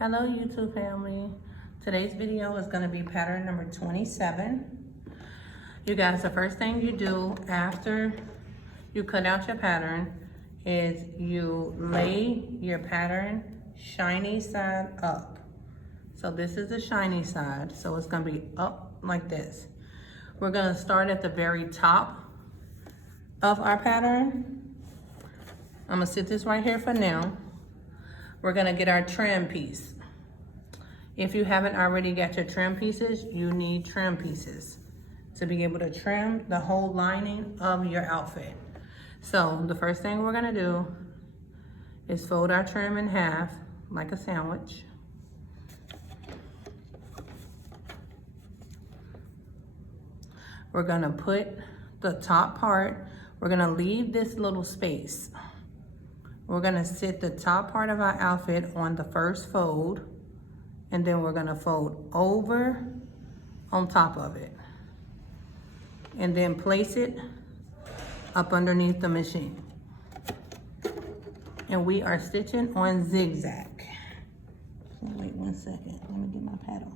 Hello YouTube family. Today's video is going to be pattern number 27. You guys, the first thing you do after you cut out your pattern is you lay your pattern shiny side up. So this is the shiny side, so it's going to be up like this. We're going to start at the very top of our pattern. I'm going to sit this right here for now. We're going to get our trim piece. If you haven't already got your trim pieces, you need trim pieces to be able to trim the whole lining of your outfit. So the first thing we're going to do is fold our trim in half like a sandwich. We're going to put the top part, we're going to leave this little space. We're going to sit the top part of our outfit on the first fold, and then we're going to fold over on top of it, and then place it up underneath the machine. And we are stitching on zigzag. Wait 1 second, let me get my paddle.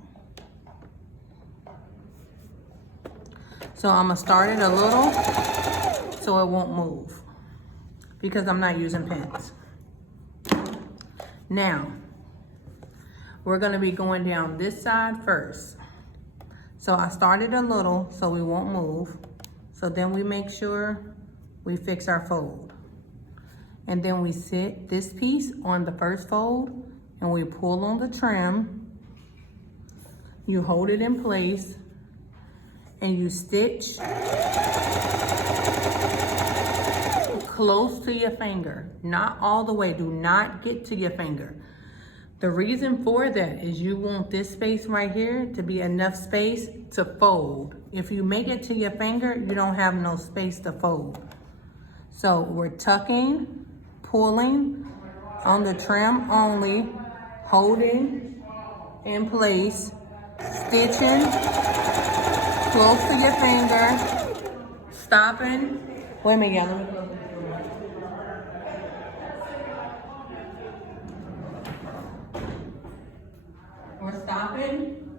So I'm going to start it a little so it won't move, because I'm not using pins. Now, we're gonna be going down this side first. So I started a little so we won't move. So then we make sure we fix our fold. And then we sit this piece on the first fold and we pull on the trim. You hold it in place and you stitch close to your finger, not all the way. Do not get to your finger. The reason for that is you want this space right here to be enough space to fold. If you make it to your finger, you don't have no space to fold. So we're tucking, pulling on the trim only, holding in place, stitching close to your finger, stopping. Wait a minute, y'all, let me close this. We're stopping,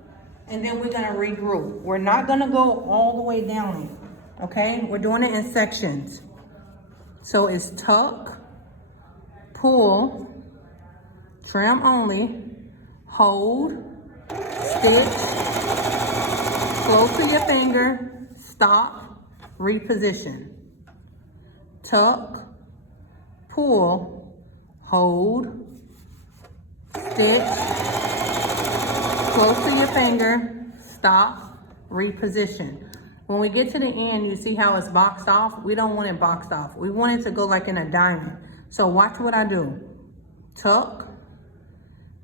and then we're gonna regroup. We're not gonna go all the way down it, okay? We're doing it in sections. So it's tuck, pull, trim only, hold, stitch, close to your finger, stop, reposition. Tuck, pull, hold, stitch, close to your finger, stop, reposition. When we get to the end, you see how it's boxed off? We don't want it boxed off. We want it to go like in a diamond. So watch what I do. Tuck.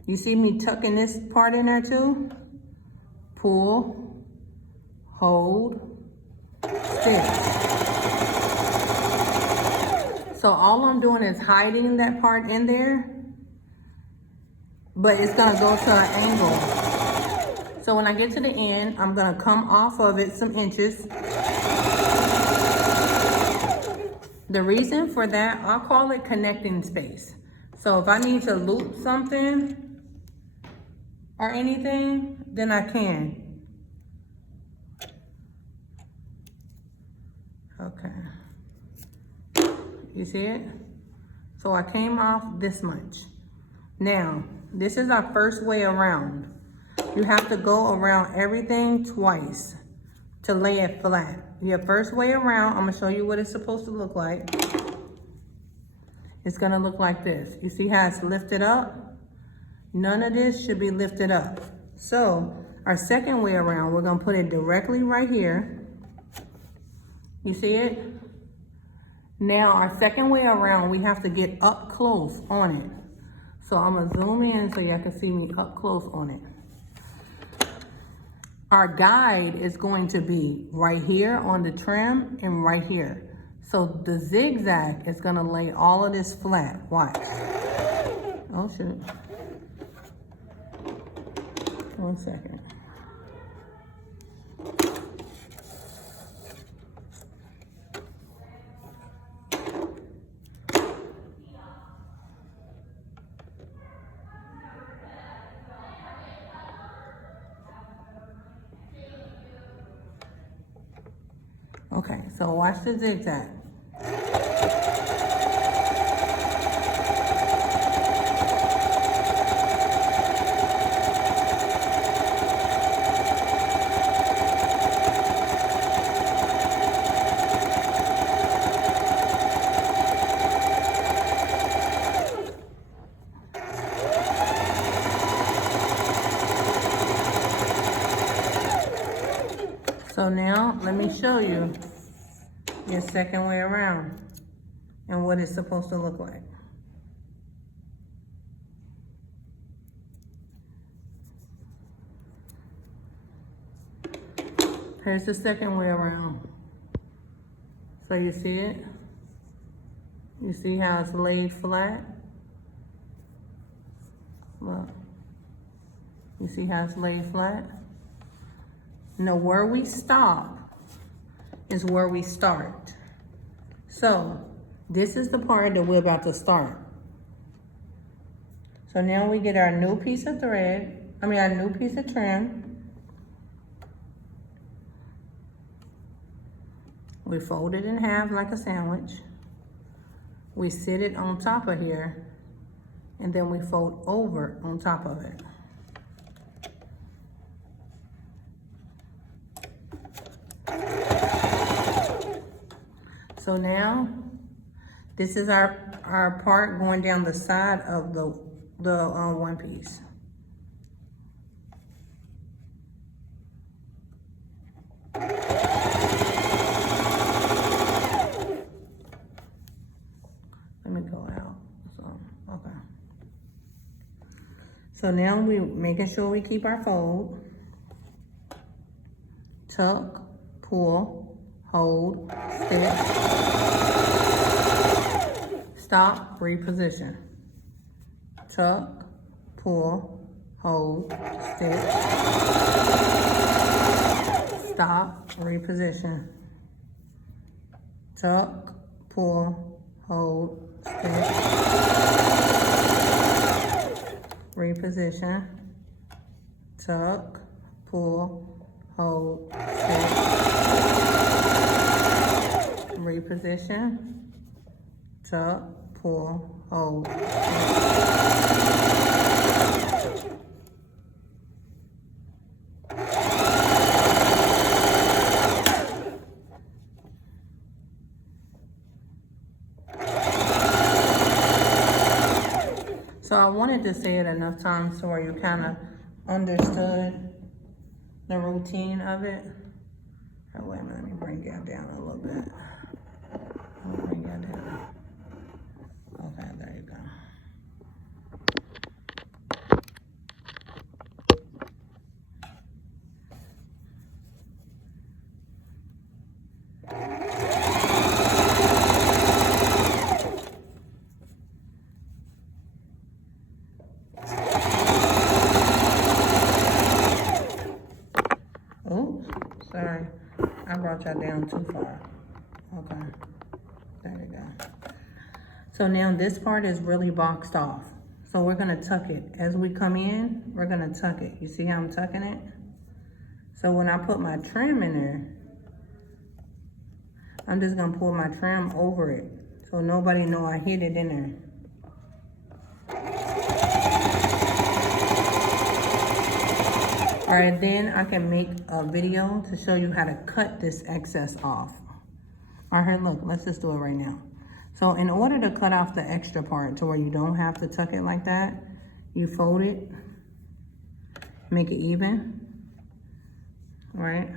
You see me tucking this part in there too? Pull, hold, stitch. So all I'm doing is hiding that part in there, but it's gonna go to an angle. So when I get to the end, I'm gonna come off of it some inches. The reason for that, I'll call it connecting space. So if I need to loop something or anything, then I can. Okay. You see it? So I came off this much. Now, this is our first way around. You have to go around everything twice to lay it flat. Your first way around, I'm gonna show you what it's supposed to look like. It's gonna look like this. You see how it's lifted up? None of this should be lifted up. So our second way around, we're gonna put it directly right here. You see it? Now our second way around, we have to get up close on it. So I'm gonna zoom in so y'all can see me up close on it. Our guide is going to be right here on the trim and right here. So the zigzag is gonna lay all of this flat, watch. Oh shoot. 1 second. Okay, so watch the zigzag. So now, let me show you your second way around and what it's supposed to look like. Here's the second way around. So you see it? You see how it's laid flat? Look. You see how it's laid flat? Now where we stop is where we start. So this is the part that we're about to start. So now we get our new piece of thread, our new piece of trim. We fold it in half like a sandwich. We sit it on top of here, and then we fold over on top of it. So now, this is our part going down the side of the one piece. Let me go out. So, okay. So now we making sure we keep our fold. Tuck, pull, hold, stitch, stop, reposition. Tuck, pull, hold, stitch, stop, reposition. Tuck, pull, hold, stitch, reposition. Tuck, pull, hold, stitch, reposition. Tuck, pull, hold, So I wanted to say it enough times so where you kind of understood the routine of it. Oh, wait a minute, let me bring that down a little bit. Let me bring that down. Okay, there you go. Oops, sorry. I brought y'all down too far. Okay, there you go. So now this part is really boxed off. So we're gonna tuck it. As we come in, we're gonna tuck it. You see how I'm tucking it? So when I put my trim in there, I'm just gonna pull my trim over it so nobody know I hid it in there. All right, then I can make a video to show you how to cut this excess off. All right, look, let's just do it right now. So in order to cut off the extra part to where you don't have to tuck it like that, you fold it, make it even, right?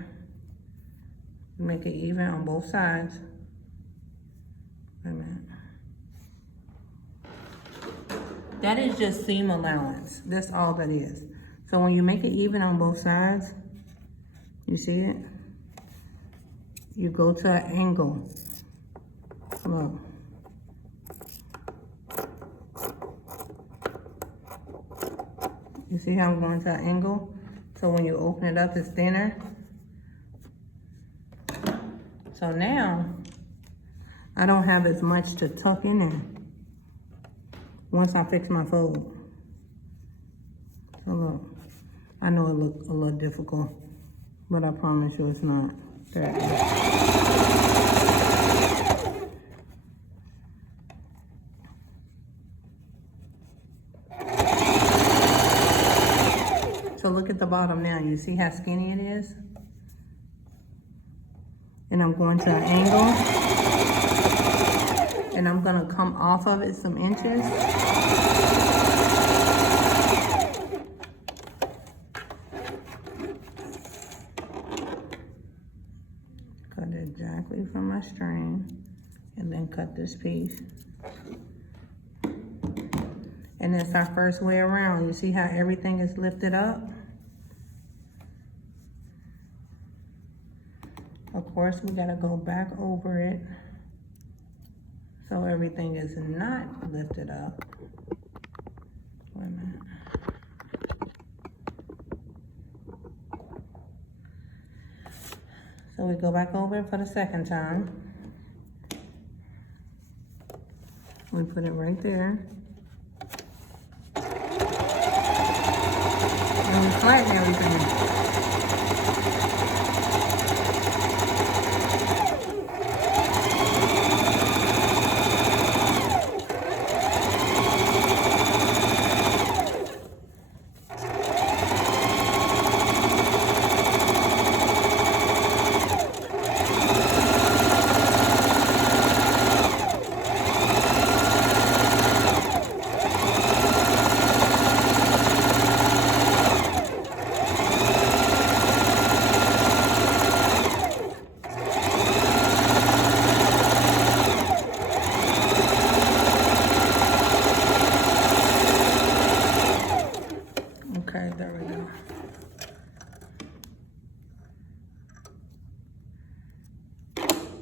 Make it even on both sides. Wait a minute. That is just seam allowance. That's all that is. So when you make it even on both sides, you see it? You go to an angle. Look. You see how I'm going to an angle? So when you open it up, it's thinner. So now, I don't have as much to tuck in there once I fix my fold. So look, I know it looks a little difficult, but I promise you it's not. There it is. So look at the bottom now. You see how skinny it is? And I'm going to an angle. And I'm gonna come off of it some inches. Cut it exactly from my string. And then cut this piece. And it's our first way around. You see how everything is lifted up? Of course, we gotta go back over it so everything is not lifted up. Wait a minute. So we go back over it for the second time. We put it right there. And we flatten everything. Okay, there we go.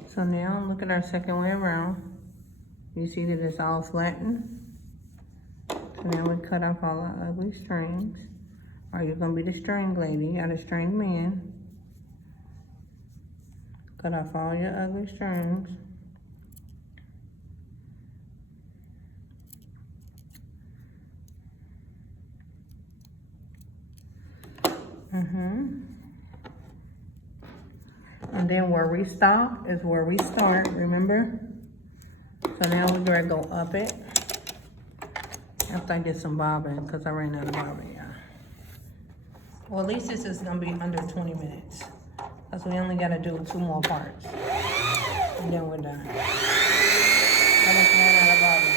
So now look at our second way around. You see that it's all flattened. So now we cut off all our ugly strings. Or you're gonna be the string lady or the string man. Cut off all your ugly strings. And then where we stop is where we start, remember? So now we're gonna go up it. After I get some bobbin, because I ran out of bobbin, yeah. Well, at least this is gonna be under 20 minutes. Because we only gotta do 2 more parts. And then we're done. I just ran out of bobbin.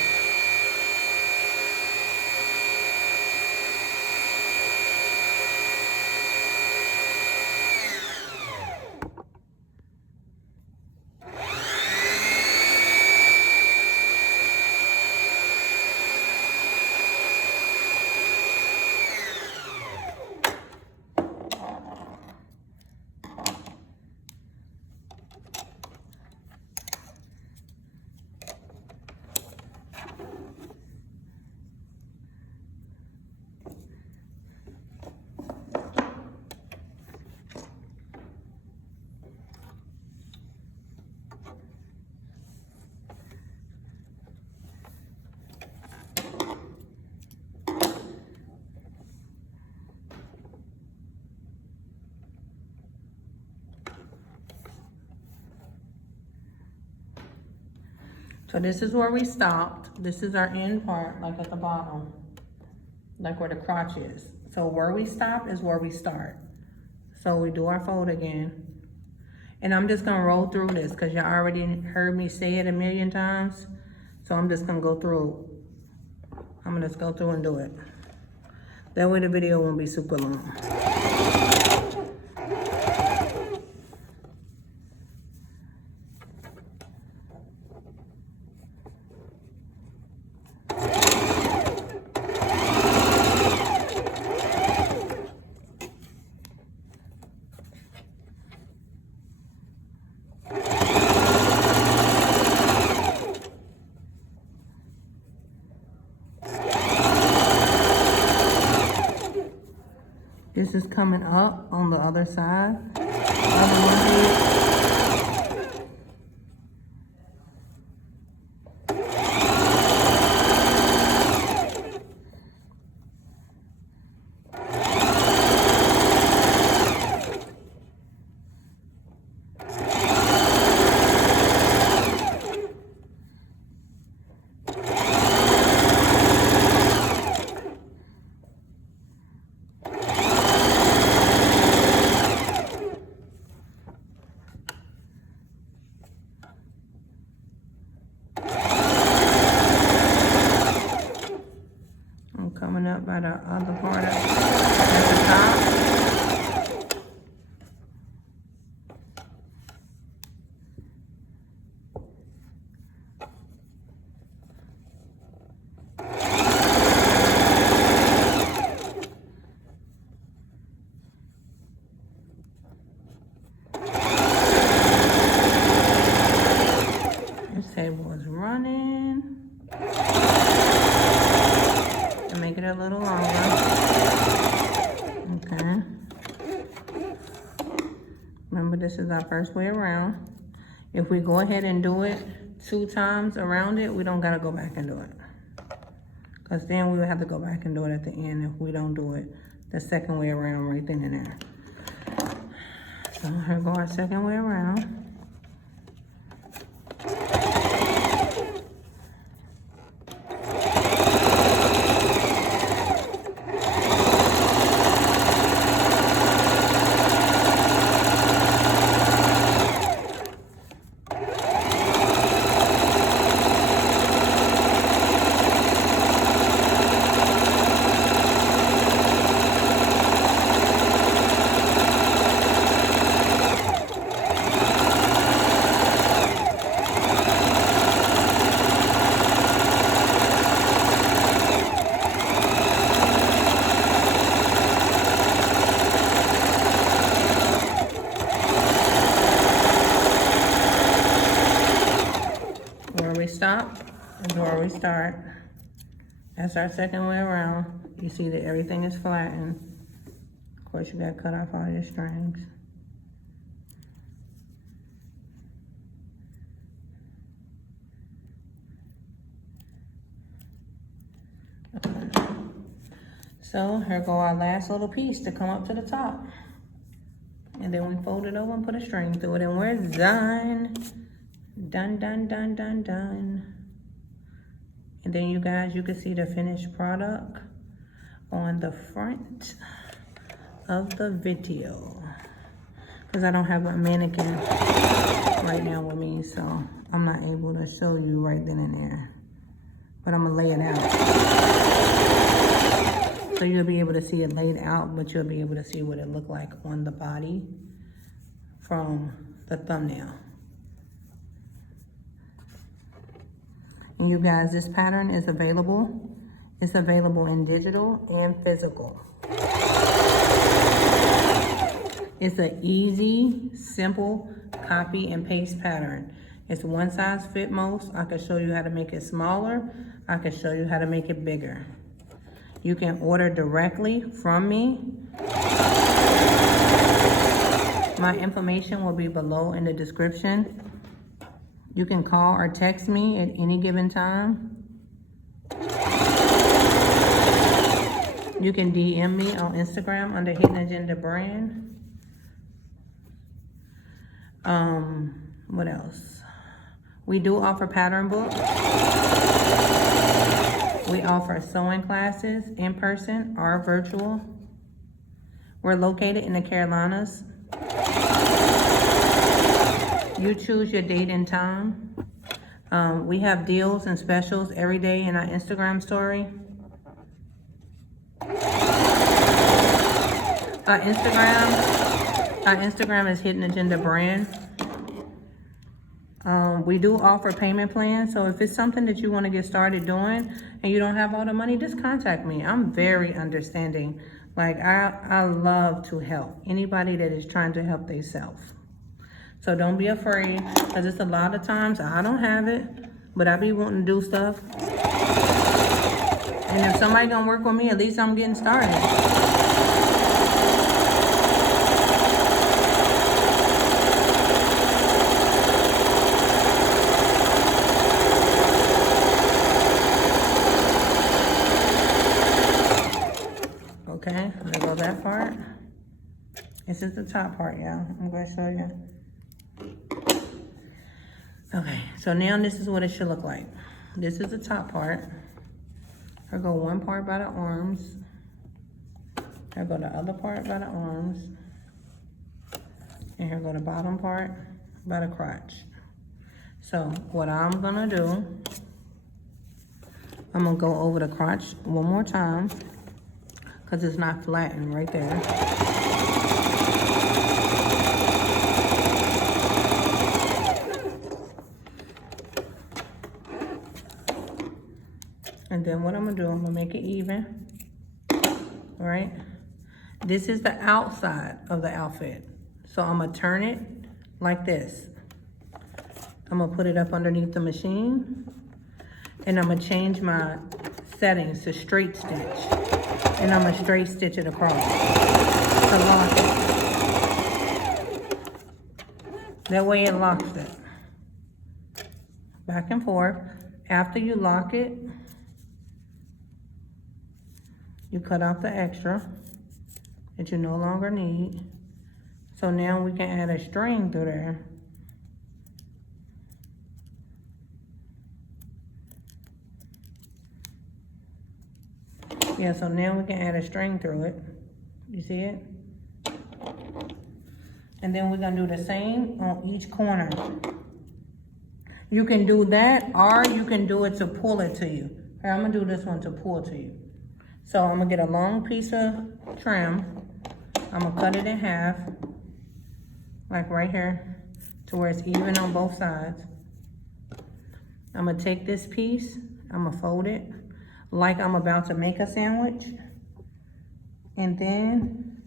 So this is where we stopped. This is our end part, like at the bottom, like where the crotch is. So where we stop is where we start. So we do our fold again. And I'm just gonna roll through this because you already heard me say it a million times. So I'm just gonna go through. I'm gonna just go through and do it. That way the video won't be super long. This is coming up on the other side. Other one. other part at the top. This table is running. And make it a little longer. Okay. Remember, this is our first way around. If we go ahead and do it 2 times around it, we don't gotta go back and do it. Because then we would have to go back and do it at the end if we don't do it the second way around right then and there. So here go our second way around. Where we stop is where we start. That's our second way around. You see that everything is flattened. Of course, you gotta cut off all your strings. Okay. So here go our last little piece to come up to the top. And then we fold it over and put a string through it, and we're done. Done, done, done, done, done. And then you guys, you can see the finished product on the front of the video. Because I don't have my mannequin right now with me, so I'm not able to show you right then and there. But I'm gonna lay it out. So you'll be able to see it laid out, but you'll be able to see what it looked like on the body from the thumbnail. And you guys, this pattern is available. It's available in digital and physical. It's an easy, simple copy and paste pattern. It's one size fit most. I can show you how to make it smaller. I can show you how to make it bigger. You can order directly from me. My information will be below in the description. You can call or text me at any given time. You can DM me on Instagram under Hidden Agenda Brand. What else? We do offer pattern books. We offer sewing classes in person or virtual. We're located in the Carolinas. You choose your date and time. We have deals and specials every day in our Instagram story. Our Instagram is Hidden Agenda Brand. We do offer payment plans, so if it's something that you want to get started doing and you don't have all the money, just contact me. I'm very understanding. Like, I love to help anybody that is trying to help themselves. So don't be afraid, because it's a lot of times I don't have it, but I be wanting to do stuff. And if somebody gonna work with me, at least I'm getting started. Okay, let me go that part. This is the top part, y'all. I'm gonna show you. Okay, so now this is what it should look like. This is the top part. Here go one part by the arms. Here go the other part by the arms. And here go the bottom part by the crotch. So what I'm gonna do, I'm gonna go over the crotch one more time. because it's not flattened right there. And then what I'm gonna do, I'm gonna make it even, right? This is the outside of the outfit. So I'm gonna turn it like this. I'm gonna put it up underneath the machine, and I'm gonna change my settings to straight stitch. And I'm gonna straight stitch it across to lock it. That way it locks it. Back and forth. After you lock it, you cut out the extra that you no longer need. So now we can add a string through there. Yeah, so now we can add a string through it. You see it? And then we're gonna do the same on each corner. You can do that, or you can do it to pull it to you. Here, I'm gonna do this one to pull to you. So I'm gonna get a long piece of trim. I'm gonna cut it in half, like right here, to where it's even on both sides. I'm gonna take this piece, I'm gonna fold it like I'm about to make a sandwich. And then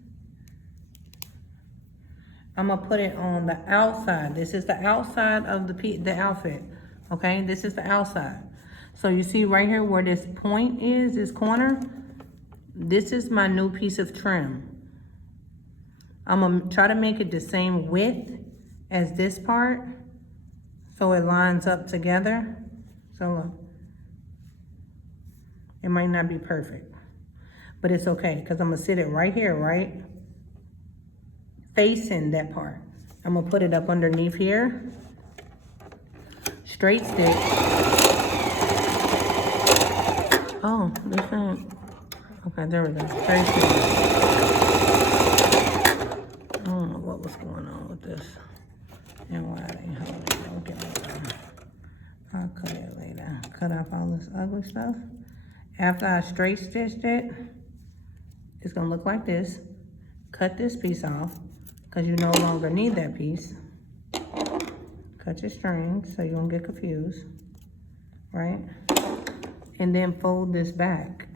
I'm gonna put it on the outside. This is the outside of the outfit, okay? This is the outside. So you see right here where this point is, this corner, this is my new piece of trim. I'm gonna try to make it the same width as this part, so it lines up together. So look, it might not be perfect, but it's okay, because I'm gonna sit it right here, right? Facing that part. I'm gonna put it up underneath here. Straight stitch. Oh, this ain't. Okay, there we go. Straight stitch. I don't know what was going on with this. And why it ain't holding. Don't get me wrong. I'll cut it later. Cut off all this ugly stuff. After I straight stitched it, it's gonna look like this. Cut this piece off, because you no longer need that piece. Cut your string so you don't get confused, right? And then fold this back.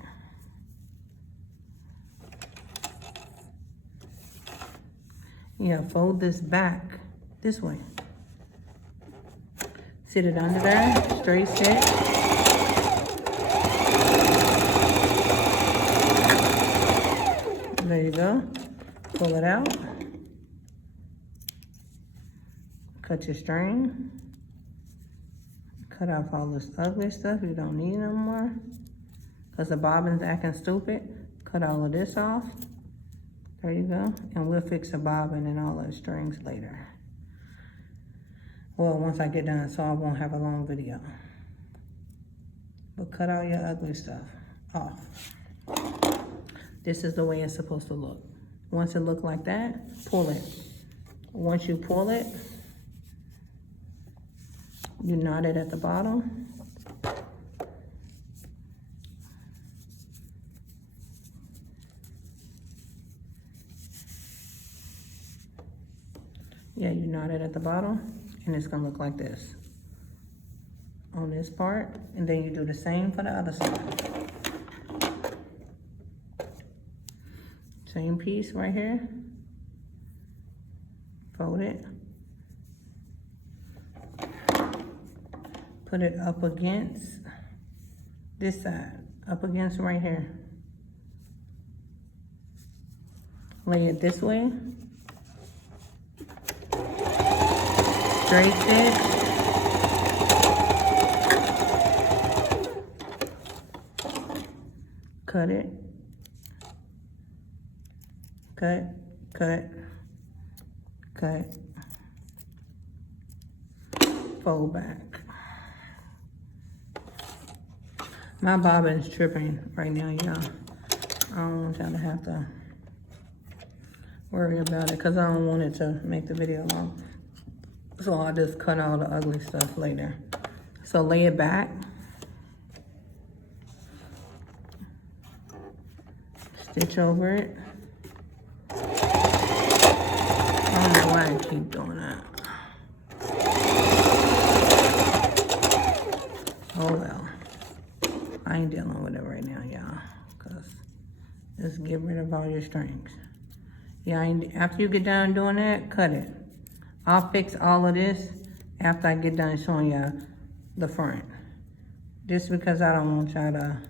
Yeah, fold this back this way. Sit it under there, straight stitch. There you go. Pull it out. Cut your string. Cut off all this ugly stuff you don't need no more. Because the bobbin's acting stupid. Cut all of this off. There you go. And we'll fix the bobbin and all the strings later. Well, once I get done, so I won't have a long video. But cut all your ugly stuff off. This is the way it's supposed to look. Once it looks like that, pull it. Once you pull it, you knot it at the bottom. Yeah, you knot it at the bottom, and it's gonna look like this on this part, and then you do the same for the other side. Same piece right here. Fold it. Put it up against this side, up against right here. Lay it this way. Straight stitch. Cut it. Cut, cut, cut. Fold back. My bobbin's tripping right now, y'all. I don't want y'all to have to worry about it, because I don't want it to make the video long. So I'll just cut all the ugly stuff later. So lay it back. Stitch over it. I don't know why I keep doing that. Oh well. I ain't dealing with it right now, y'all. Cause just get rid of all your strings. Yeah, after you get done doing that, cut it. I'll fix all of this after I get done showing y'all the front. Just because I don't want y'all to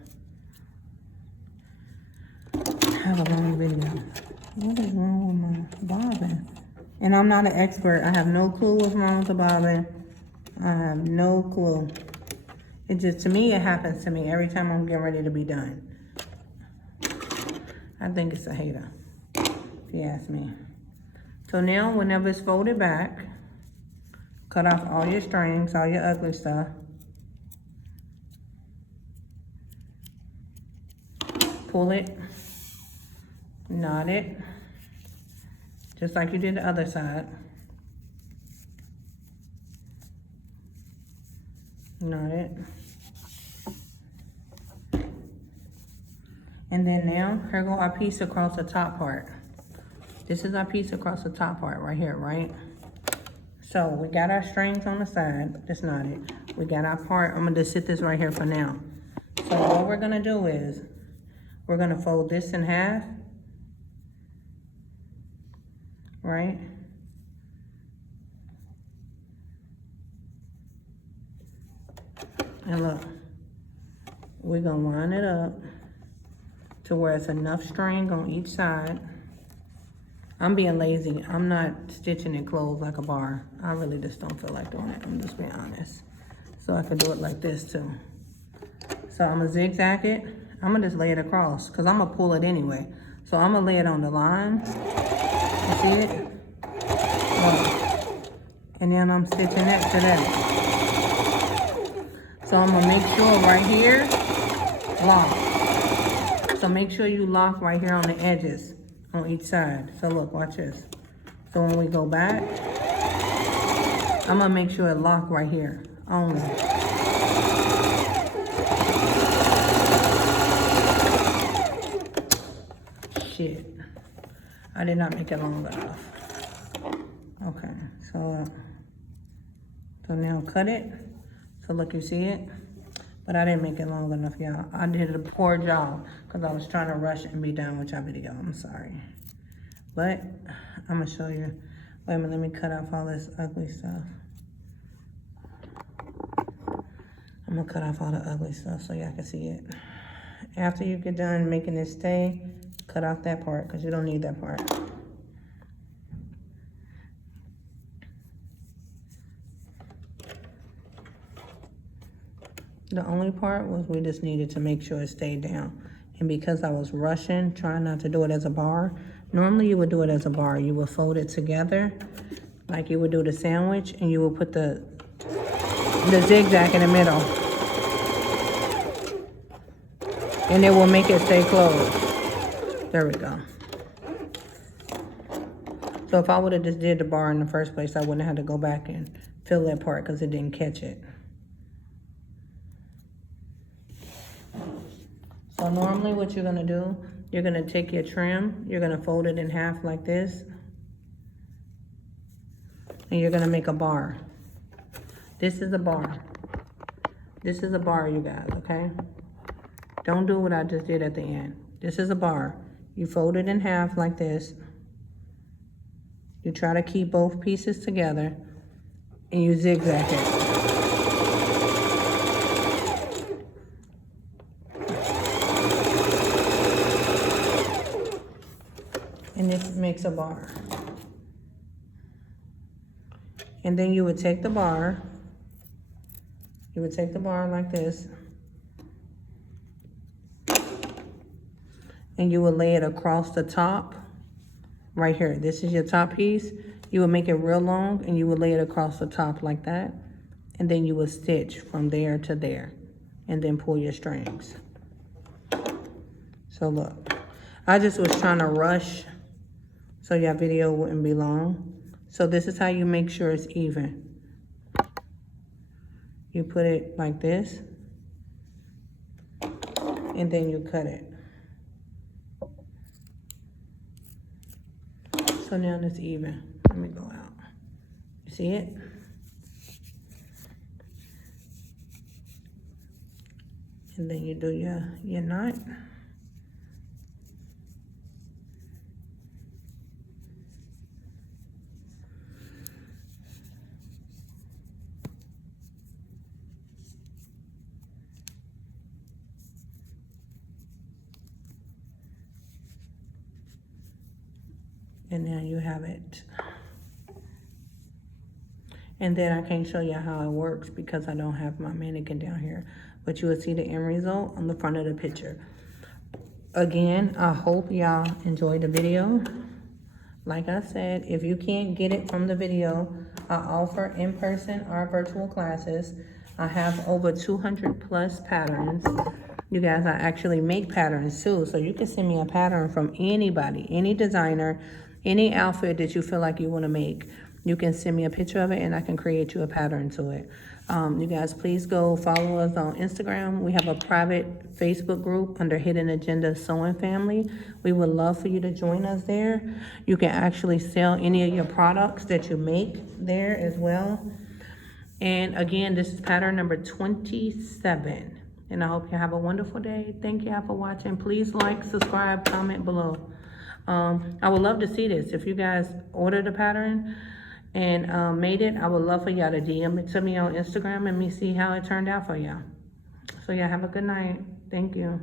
have a long video. What is wrong with my bobbin? And I'm not an expert. I have no clue what's wrong with the bobbin. I have no clue. It just, to me, it happens to me every time I'm getting ready to be done. I think it's a hater, if you ask me. So now, whenever it's folded back, cut off all your strings, all your ugly stuff. Pull it, knot it, just like you did the other side. Knot it. And then now, here go our piece across the top part. This is our piece across the top part right here, right? So we got our strings on the side, just knotted. We got our part, I'm gonna just sit this right here for now. So what we're gonna do is, we're gonna fold this in half, right? And look, we're gonna line it up to where it's enough string on each side. I'm being lazy. I'm not stitching it closed like a bar. I really just don't feel like doing it. I'm just being honest. So I could do it like this too. So I'm gonna zigzag it. I'm gonna just lay it across because I'm gonna pull it anyway. So I'm gonna lay it on the line. You see it? And then I'm stitching next to that. So I'm gonna make sure right here, lock. So make sure you lock right here on the edges on each side. So look, watch this. So when we go back, I'm gonna make sure it lock right here only. Shit, I did not make it long enough. Okay, so now cut it. So look, you see it? But I didn't make it long enough, y'all. I did a poor job because I was trying to rush and be done with y'all video. I'm sorry. But I'm gonna show you. Wait a minute, let me cut off all this ugly stuff. I'm gonna cut off all the ugly stuff so y'all can see it. After you get done making it stay, cut off that part because you don't need that part. The only part was we just needed to make sure it stayed down. And because I was rushing, trying not to do it as a bar, normally you would do it as a bar. You would fold it together like you would do the sandwich, and you would put the zigzag in the middle. And it will make it stay closed. There we go. So if I would have just did the bar in the first place, I wouldn't have had to go back and fill that part because it didn't catch it. So normally what you're gonna do, you're gonna take your trim, you're gonna fold it in half like this, and you're gonna make a bar. This is a bar. This is a bar, you guys, okay? Don't do what I just did at the end. This is a bar. You fold it in half like this. You try to keep both pieces together, and you zigzag it. And this makes a bar. And then you would take the bar, like this, and you would lay it across the top, right here. This is your top piece. You would make it real long, and you would lay it across the top like that, and then you would stitch from there to there, and then pull your strings. So look, I just was trying to rush so your video wouldn't be long. So this is how you make sure it's even. You put it like this, and then you cut it. So now it's even. Let me go out. You see it? And then you do your knot. And now you have it. And then I can't show you how it works because I don't have my mannequin down here. But you will see the end result on the front of the picture. Again, I hope y'all enjoyed the video. Like I said, if you can't get it from the video, I offer in-person or virtual classes. I have over 200 plus patterns. You guys, I actually make patterns too. So you can send me a pattern from anybody, any designer, any outfit that you feel like you want to make. You can send me a picture of it and I can create you a pattern to it. You guys, please go follow us on Instagram. We have a private Facebook group under Hidden Agenda Sewing Family. We would love for you to join us there. You can actually sell any of your products that you make there as well. And again, this is pattern number 27. And I hope you have a wonderful day. Thank you all for watching. Please like, subscribe, comment below. I would love to see this. If you guys ordered a pattern and made it, I would love for y'all to DM it to me on Instagram and me see how it turned out for y'all. So y'all have a good night. Thank you.